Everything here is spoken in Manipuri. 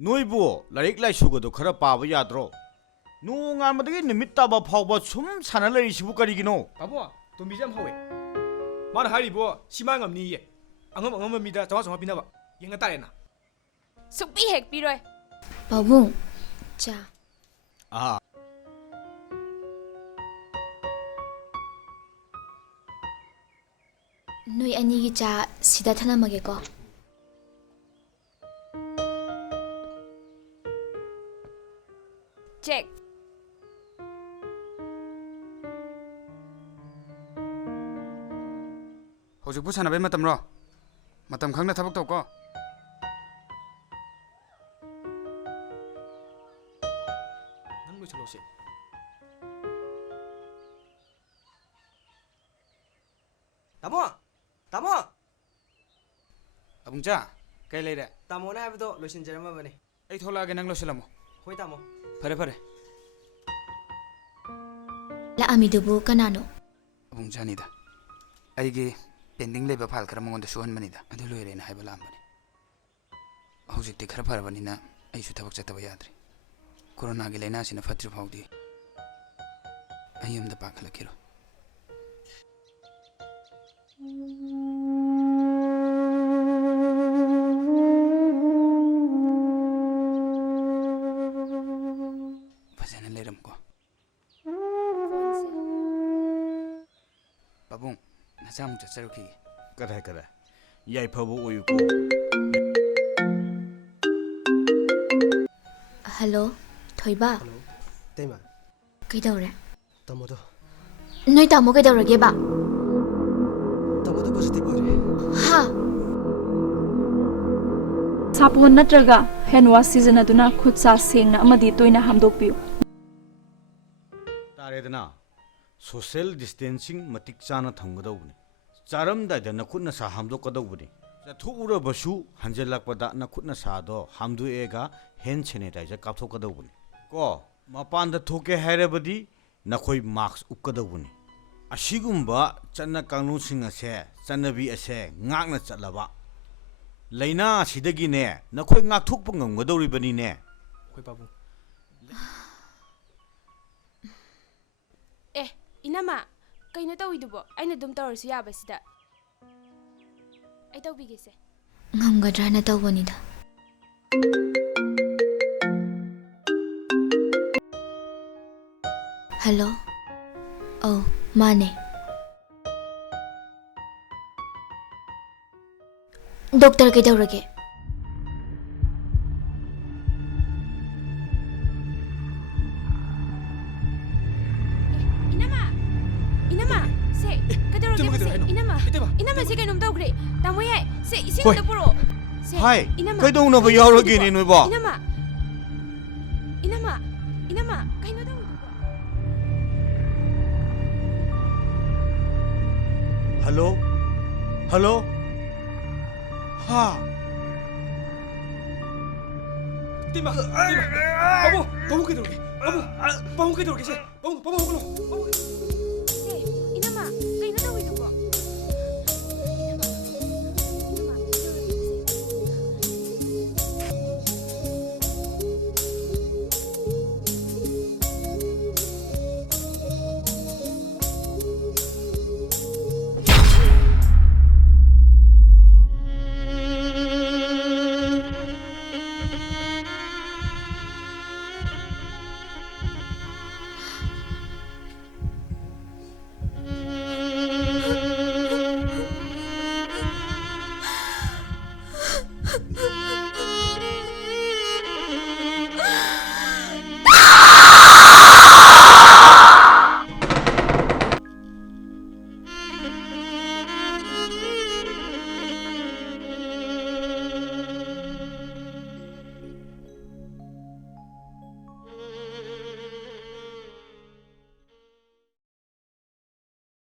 ꯅꯣꯏꯕꯨ ꯂꯥꯏꯔꯤꯛ ꯂꯥꯏꯁꯨꯒꯗꯣ ꯈꯔ ꯄꯥꯕ ꯌꯥꯗ꯭ꯔꯣ? ꯅꯣꯡꯉꯥꯟꯕꯗꯒꯤ ꯅꯨꯃꯤꯠ ꯇꯥꯕ ꯐꯥꯎꯕ ꯁꯨꯝ ꯁꯥꯟꯅ ꯂꯩꯔꯤꯁꯤꯕꯨ ꯀꯔꯤꯒꯤꯅꯣ? ꯄꯥꯕꯨꯡ ꯇꯣꯝꯕꯤꯁꯦ ꯌꯥꯝ ꯍꯧꯋꯦ. ꯃꯥꯅ ꯍꯥꯏꯔꯤꯕꯣ ꯁꯤꯃꯥ ꯉꯝꯅꯤꯌꯦ. ꯑꯉꯝꯕ ꯃꯤꯗ ꯆꯥꯝꯃꯉꯥ ꯄꯤꯅꯕ. ꯌꯦꯡꯉ ꯇꯥꯔꯦꯅ. ꯁꯨꯛꯄꯤ ꯍꯦꯛ ꯄꯤꯔꯣꯏ. ꯄꯥꯕꯨꯡ ꯆꯥ. ꯅꯣꯏ ꯑꯅꯤꯒꯤ ꯆꯥ ꯁꯤꯗ ꯊꯅꯝꯃꯒꯦꯀꯣ. ꯆꯦꯛ. ꯍꯧꯖꯤꯛꯄꯨ ꯁꯥꯟꯅꯕꯩ ꯃꯇꯝꯔꯣ? ꯃꯇꯝ ꯈꯪꯅ ꯊꯕꯛ ꯇꯧꯀꯣ. ꯅꯪ ꯂꯣꯏꯁꯤꯜꯂꯣꯁꯦ. ꯇꯥꯃꯣ ꯇꯥꯃꯣ ꯑꯕꯨꯡꯆꯥ ꯀꯩ ꯂꯩꯔꯦ? ꯇꯥꯃꯣꯅ ꯍꯥꯏꯕꯗꯣ ꯂꯣꯏꯁꯤꯟꯖꯔꯝꯃꯕꯅꯤ. ꯑꯩ ꯊꯣꯛꯂꯛꯑꯒꯦ, ꯅꯪ ꯂꯣꯏꯁꯤꯜꯂꯝꯃꯣ. ꯍꯣꯏ ꯇꯥꯃꯣ. ꯐꯔꯦ. ꯂꯥꯛꯑꯝꯃꯤꯗꯨꯕꯨ ꯀꯅꯥꯅꯣ? ꯑꯕꯨꯡꯆꯥꯅꯤꯗ. ꯑꯩꯒꯤ ꯄꯦꯟꯗꯤꯡ ꯂꯩꯕ ꯐꯥꯏꯜ ꯈꯔ ꯃꯉꯣꯟꯗ ꯁꯨꯍꯟꯕꯅꯤꯗ. ꯑꯗꯨ ꯂꯣꯏꯔꯦꯅ ꯍꯥꯏꯕ ꯂꯥꯛꯑꯝꯕꯅꯤ. ꯍꯧꯖꯤꯛꯇꯤ ꯈꯔ ꯐꯔꯕꯅꯤꯅ ꯑꯩꯁꯨ ꯊꯕꯛ ꯆꯠꯇꯕ ꯌꯥꯗ꯭ꯔꯤ. ꯀꯣꯔꯣꯅꯥꯒꯤ ꯂꯥꯏꯅꯥꯁꯤꯅ ꯐꯠꯇ꯭ꯔꯤ ꯐꯥꯎꯗꯤ ꯑꯩ ꯌꯨꯝꯗ ꯄꯥꯡꯈꯠꯂꯛꯈꯤꯔꯣꯏ. ꯐꯖꯅ ꯂꯩꯔꯝꯀꯣ. ꯄꯥꯕꯨꯡ ꯅꯆꯥꯃꯨꯛ ꯆꯠꯆꯔꯨꯈꯤꯒꯦ. ꯀꯗꯥꯏ ꯌꯥꯏꯐꯕ ꯑꯣꯏꯌꯨꯀꯣ. ꯍꯜꯂꯣ ꯊꯣꯏꯕ. ꯍꯜꯂꯣ ꯇꯩꯃ. ꯀꯩꯗꯧꯔꯦ? ꯇꯥꯃꯣꯗꯣ ꯅꯣꯏ ꯇꯥꯃꯣ ꯀꯩꯗꯧꯔꯒꯦꯕ? ꯇꯥꯃꯣꯗꯣ ꯄꯣꯖꯤꯇꯤꯚ ꯑꯣꯏꯔꯦ. ꯍꯥ? ꯁꯥꯄꯣꯟ ꯅꯠꯇ꯭ꯔꯒ ꯍꯦꯟꯋꯥꯁ ꯁꯤꯖꯤꯟꯅꯗꯨꯅ ꯈꯨꯠ ꯁꯥ ꯁꯦꯡꯅ ꯑꯃꯗꯤ ꯇꯣꯏꯅ ꯍꯥꯝꯗꯣꯛꯄꯤꯌꯨ. ꯇꯥꯔꯦꯗꯅ, ꯁꯣꯁꯤꯌꯦꯜ ꯗꯤꯁꯇꯦꯟꯁꯤꯡ ꯃꯇꯤꯛ ꯆꯥꯅ ꯊꯝꯒꯗꯧꯕꯅꯤ. ꯆꯥꯔꯝꯗꯥꯏꯗ ꯅꯈꯨꯠ ꯅꯁꯥ ꯍꯥꯝꯗꯣꯛꯀꯗꯧꯕꯅꯤ. ꯆꯠꯊꯣꯛꯎꯔꯕꯁꯨ ꯍꯟꯖꯤꯜꯂꯛꯄꯗ ꯅꯈꯨꯠ ꯅꯁꯥꯗꯣ ꯍꯥꯝꯗꯣꯛꯑꯒ ꯍꯦꯟ ꯁꯦꯅꯤꯇꯥꯏꯖꯔ ꯀꯥꯞꯊꯣꯛꯀꯗꯧꯕꯅꯤ. ꯀꯣ ꯃꯄꯥꯟꯗ ꯊꯣꯛꯀꯦ ꯍꯥꯏꯔꯕꯗꯤ ꯅꯈꯣꯏ ꯃꯥꯛꯁ ꯎꯞꯀꯗꯧꯕꯅꯤ. ꯑꯁꯤꯒꯨꯝꯕ ꯆꯠꯅ ꯀꯥꯡꯂꯣꯟꯁꯤꯡ ꯑꯁꯦ, ꯆꯠꯅꯕꯤ ꯑꯁꯦ ꯉꯥꯛꯅ ꯆꯠꯂꯕ ꯂꯩꯅꯥ ꯑꯁꯤꯗꯒꯤꯅꯦ ꯅꯈꯣꯏ ꯉꯥꯛꯊꯣꯛꯄ ꯉꯝꯒꯗꯧꯔꯤꯕꯅꯤꯅꯦ. ꯍꯣꯏ ꯄꯥꯕꯨꯡ. ꯑꯦ ꯏꯅꯝꯃ ꯀꯩꯅꯣ ꯇꯧꯋꯤꯗꯨꯕꯣ? ꯑꯩꯅ ꯑꯗꯨꯝ ꯇꯧꯔꯁꯨ ꯌꯥꯕꯁꯤꯗ. ꯑꯩ ꯇꯧꯕꯤꯒꯦꯁꯦ. ꯉꯝꯒꯗ꯭ꯔꯥꯅ ꯇꯧꯕꯅꯤꯗ. ꯍꯜꯂꯣ. ꯑꯧ ꯃꯥꯅꯦ. ꯗꯣꯛꯇꯔ ꯀꯩꯗꯧꯔꯒꯦ? 이놈아, 세, 그대로게 보세. 이놈아, 세 그놈 더 그래. 나무에 세 이승도 보러. 세, 하이, 이놈아. 그동안은 여러 개니 누가? 이놈아, 그이노 더 그래. 할로? 하. 띠마. 파부. 파부 그대로게. 파부 그대로게. 파부. 파부.